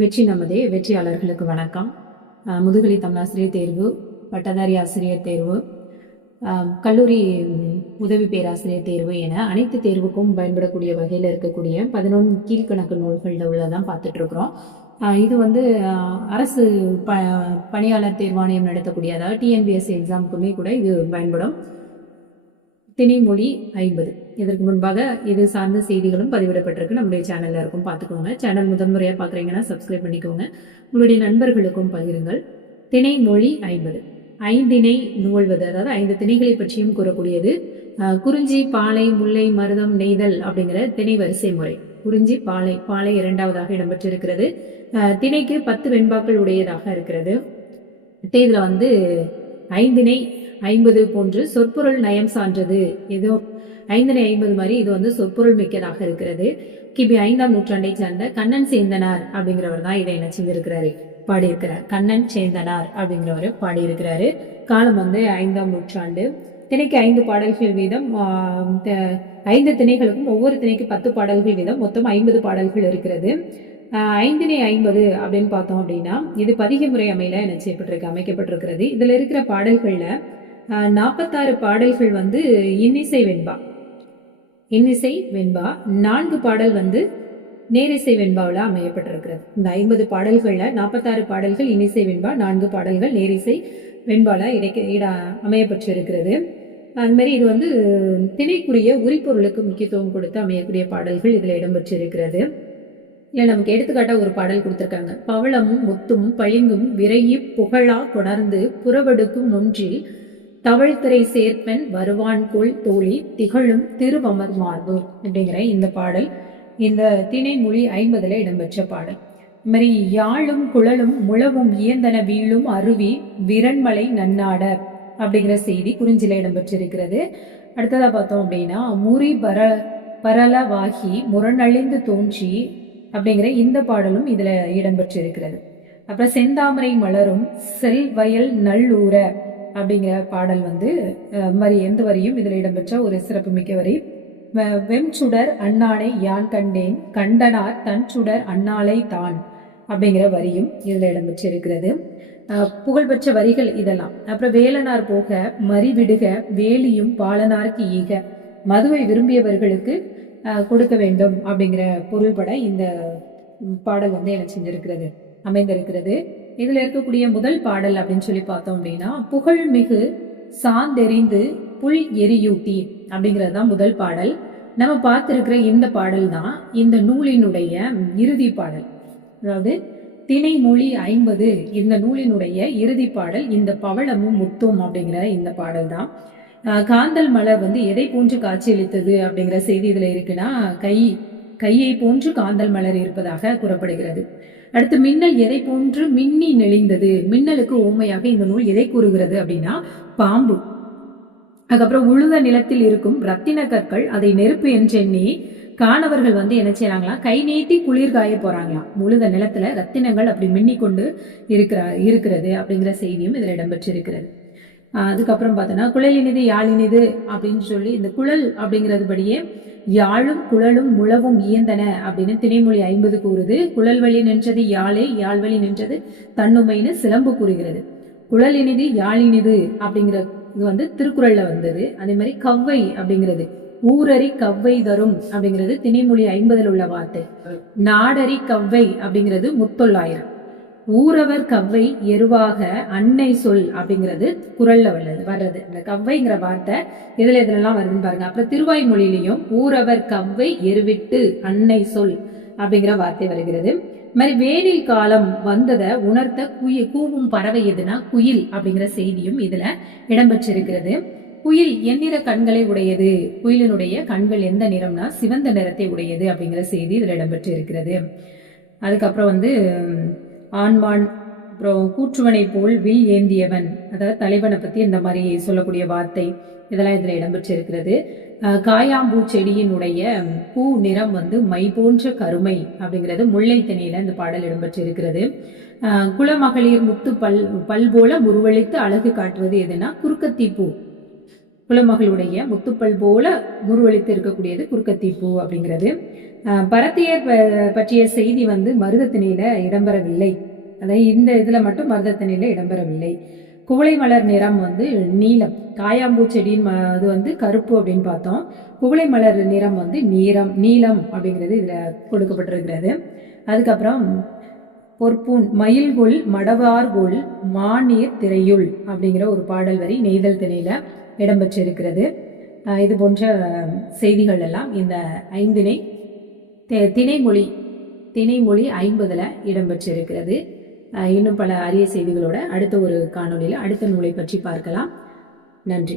வெற்றி நமதே. வெற்றியாளர்களுக்கு வணக்கம். முதுகலை தமிழாசிரியர் தேர்வு, பட்டதாரி ஆசிரியர் தேர்வு, கல்லூரி உதவி பேராசிரியர் தேர்வு என அனைத்து தேர்வுக்கும் பயன்படக்கூடிய வகையில் இருக்கக்கூடிய 11 கீழ்கணக்கு நூல்களில் உள்ளதான் பார்த்துட்டு இருக்கிறோம். இது வந்து அரசு பணியாளர் தேர்வாணையம் நடத்தக்கூடிய, அதாவது டிஎன்பிஎஸ்சி எக்ஸாமுக்குமே கூட இது பயன்படும். திணைமொழி 50. இதற்கு முன்பாக இது சார்ந்த செய்திகளும் பதிவிடப்பட்டிருக்கு, நம்முடைய சேனல்ல இருக்கும், பார்த்துக்கோங்க. சேனல் முதன்முறையா பார்க்குறீங்கன்னா சப்ஸ்கிரைப் பண்ணிக்கோங்க, உங்களுடைய நண்பர்களுக்கும் பகிருங்கள். திணைமொழி 50 ஐந்திணை நுவல்வது, அதாவது 5 திணைகளை பற்றியும் கூறக்கூடியது. குறிஞ்சி, பாலை, முல்லை, மருதம், நெய்தல் அப்படிங்கிற திணை வரிசை முறை. குறிஞ்சி, பாலை, பாலை 2வதாக இடம்பெற்றிருக்கிறது. திணைக்கு 10 வெண்பாக்கள் உடையதாக இருக்கிறது. இதுல வந்து ஐந்திணை 50 போன்று சொற்பொருள் நயம் சான்றது. ஏதோ ஐந்திணை 50 மாதிரி இது வந்து சொற்பொருள் மிக்கதாக இருக்கிறது. கிபி 5ஆம் நூற்றாண்டை சார்ந்த கண்ணன் சேந்தனார் அப்படிங்கிறவர் தான் இதை என்ன செஞ்சிருக்கிறாரு, பாடியிருக்கிறார். கண்ணன் சேந்தனார் அப்படிங்கிறவர் பாடியிருக்கிறாரு. காலம் வந்து 5ஆம் நூற்றாண்டு. திணைக்கு 5 பாடல்கள் வீதம், 5 திணைகளுக்கும் ஒவ்வொரு திணைக்கு 10 பாடல்கள் வீதம், மொத்தம் 50 பாடல்கள் இருக்கிறது. ஐந்திணை 50 அப்படின்னு பார்த்தோம் அப்படின்னா இது பதிக முறை அமையில என்ன செய்யப்பட்டிருக்கு, அமைக்கப்பட்டிருக்கிறது. இதுல இருக்கிற பாடல்கள்ல 46 பாடல்கள் வந்து இன்னிசை வெண்பா, 4 பாடல் வந்து நேரிசை வெண்பாவில் அமையப்பட்டிருக்கிறது. இந்த 50 பாடல்கள்ல 46 பாடல்கள் இன்னிசை வெண்பா, 4 பாடல்கள் நேரிசை வெண்பால அமையப்பட்டிருக்கிறது. அது மாதிரி இது வந்து திணைக்குரிய உரிப்பொருளுக்கு முக்கியத்துவம் கொடுத்து அமையக்கூடிய பாடல்கள் இதுல இடம்பெற்றிருக்கிறது. இல்லை, நமக்கு எடுத்துக்காட்டா ஒரு பாடல் கொடுத்திருக்காங்க. பவளமும் முத்தும் பளிங்கும் விரையி புகழா கொணர்ந்து புறவடுக்கும் ஒன்றில் தவழ்திரை சேர்ப்பன் வருவான் கோள் தோழி திகழும் திருவமர் மார்பு அப்படிங்கிற இந்த பாடல் இந்த திணைமொழி 50 இடம்பெற்ற பாடல். இது மாதிரி யாழும் குழலும் முழவும் இயந்தன வீழும் அருவி விரண்மலை நன்னாட அப்படிங்கிற செய்தி குறிஞ்சில இடம்பெற்றிருக்கிறது. அடுத்ததா பார்த்தோம் அப்படின்னா முறி பரலவாகி முரணழிந்து தோன்றி அப்படிங்கிற இந்த பாடலும் இதுல இடம்பெற்றிருக்கிறது. அப்புறம் செந்தாமரை மலரும் செல்வயல் நல்லூர அப்படிங்கிற பாடல் வந்து மாதிரி எந்த வரியும் இதுல இடம்பெற்ற ஒரு சிறப்புமிக்க வரி. வெம்சுடர் அண்ணானை யான் கண்டேன் கண்டனார் தன் சுடர் அண்ணாலை தான் அப்படிங்கிற வரியும் இதுல இடம்பெற்றிருக்கிறது. புகழ்பெற்ற வரிகள் இதெல்லாம். அப்புறம் வேலனார் போக மறிவிடுக வேலியும் பாலனார்க்கு ஈக, மதுவை விரும்பியவர்களுக்கு கொடுக்க வேண்டும் அப்படிங்கிற பொருள்பட இந்த பாடல் வந்து என்ன செஞ்சிருக்கிறது, அமைந்திருக்கிறது. இதுல இருக்கக்கூடிய முதல் பாடல் அப்படின்னு சொல்லி பார்த்தோம் அப்படின்னா புகழ்மிகு சாந்தெறிந்து புல் எரியூட்டி அப்படிங்கிறது தான் முதல் பாடல். நம்ம பார்த்திருக்கிற இந்த பாடல் தான் இந்த நூலினுடைய இறுதி பாடல். அதாவது திணைமொழி 50 இந்த நூலினுடைய இறுதி பாடல் இந்த பவளமும் முத்தும் அப்படிங்கிற இந்த பாடல் தான். காந்தல் மலர் வந்து எதை போன்று காட்சியளித்தது அப்படிங்கிற செய்தி இதுல இருக்குன்னா கையை போன்று காந்தல் மலர் இருப்பதாக கூறப்படுகிறது. அடுத்து மின்னல் எதை போன்று மின்னி நெளிந்தது, மின்னலுக்கு ஓமையாக இந்த நூல் எதை கூறுகிறது அப்படின்னா பாம்பு. அதுக்கப்புறம் உழுத நிலத்தில் இருக்கும் ரத்தின கற்கள் அதை நெருப்பு என்றெண்ணி காணவர்கள் வந்து என்ன செய்யறாங்களாம், கை நீட்டி குளிர் காய போறாங்களாம். உழுத நிலத்துல ரத்தினங்கள் அப்படி மின்னி கொண்டு இருக்கிறது அப்படிங்கிற செய்தியும் இதுல இடம்பெற்றிருக்கிறது. அதுக்கப்புறம் பார்த்தோன்னா குழலினிது யாழினிது அப்படின்னு சொல்லி இந்த குழல் அப்படிங்கிறது படியே யாழும் குழலும் முழவும் இயந்தன அப்படின்னு திணைமொழி 50 கூறுது. குழல் வழி நின்றது யாழே, யாழ் வழி நின்றது தன்னுமைன்னு சிலம்பு கூறுகிறது. குழலினிது யாழினிது அப்படிங்கிற இது வந்து திருக்குறள்ல வந்தது. அதே மாதிரி கவ்வை அப்படிங்கிறது ஊரறி கவ்வை தரும் அப்படிங்கிறது திணைமொழி 50 உள்ள வார்த்தை. நாடறி கவ்வை அப்படிங்கிறது முத்தொள்ளாயிரம். ஊரவர் கவ்வை எருவாக அன்னை சொல் அப்படிங்கிறது குறள்ல வர்றது. இந்த கவ்வைங்கிற வார்த்தை இதெல்லாம் வருதுன்னு பாருங்க. அப்புறம் திருவாய்மொழியிலையும் ஊரவர் கவ்வை எருவிட்டு அன்னை சொல் அப்படிங்கிற வார்த்தை வருகிறது. இது மாதிரி வேனில் காலம் வந்ததை உணர்த்த கூவும் பறவை எதுனா குயில் அப்படிங்கிற செய்தியும் இதுல இடம்பெற்றிருக்கிறது. குயில் எந்நிற கண்களை உடையது, குயிலினுடைய கண்கள் எந்த நிறம்னா சிவந்த நிறத்தை உடையது அப்படிங்கிற செய்தி இதுல இடம்பெற்று இருக்கிறது. அதுக்கப்புறம் வந்து ஆண்மான், அப்புறம் கூற்றுவனை போல் வில் ஏந்தியவன், அதாவது தலைவனை பத்தி இந்த மாதிரி சொல்லக்கூடிய வார்த்தை இதெல்லாம் இதுல இடம்பெற்றிருக்கிறது. காயாம்பூ செடியினுடைய பூ நிறம் வந்து மை போன்ற கருமை அப்படிங்கிறது முல்லை திணையில இந்த பாடல் இடம்பெற்றிருக்கிறது. குலமகளிர் முத்து பல் போல முருவழித்து அழகு காட்டுவது எதுனா குறுக்கத்தி பூ. குலமகளுடைய முத்துப்பல் போல உருவளித்து இருக்கக்கூடியது குறுக்கத்தி பூ அப்படிங்கிறது. பரத்தியர் பற்றிய செய்தி வந்து மருதத்திணையில இடம்பெறவில்லை. அதாவது இந்த இதுல மட்டும் மருதத்திணையில இடம்பெறவில்லை. குவளை மலர் நிறம் வந்து நீலம், காயாம்பூ செடியின் அது வந்து கருப்பு அப்படின்னு பார்த்தோம். குவளை மலர் நிறம் வந்து நீலம் அப்படிங்கிறது இதுல கொடுக்கப்பட்டிருக்கிறது. அதுக்கப்புறம் பொற்பூன் மயில்கொள் மடவார்கொள் மாநீர் திரையுள் அப்படிங்கிற ஒரு பாடல் வரி நெய்தல் திணையில இடம்பெற்றிருக்கிறது. இது போன்ற செய்திகள் எல்லாம் இந்த ஐந்திணை திணைமொழி 50ல இடம்பெற்றிருக்கிறது. இன்னும் பல அரிய செய்திகளோட அடுத்த ஒரு காணொளியில அடுத்த நூலை பற்றி பார்க்கலாம். நன்றி.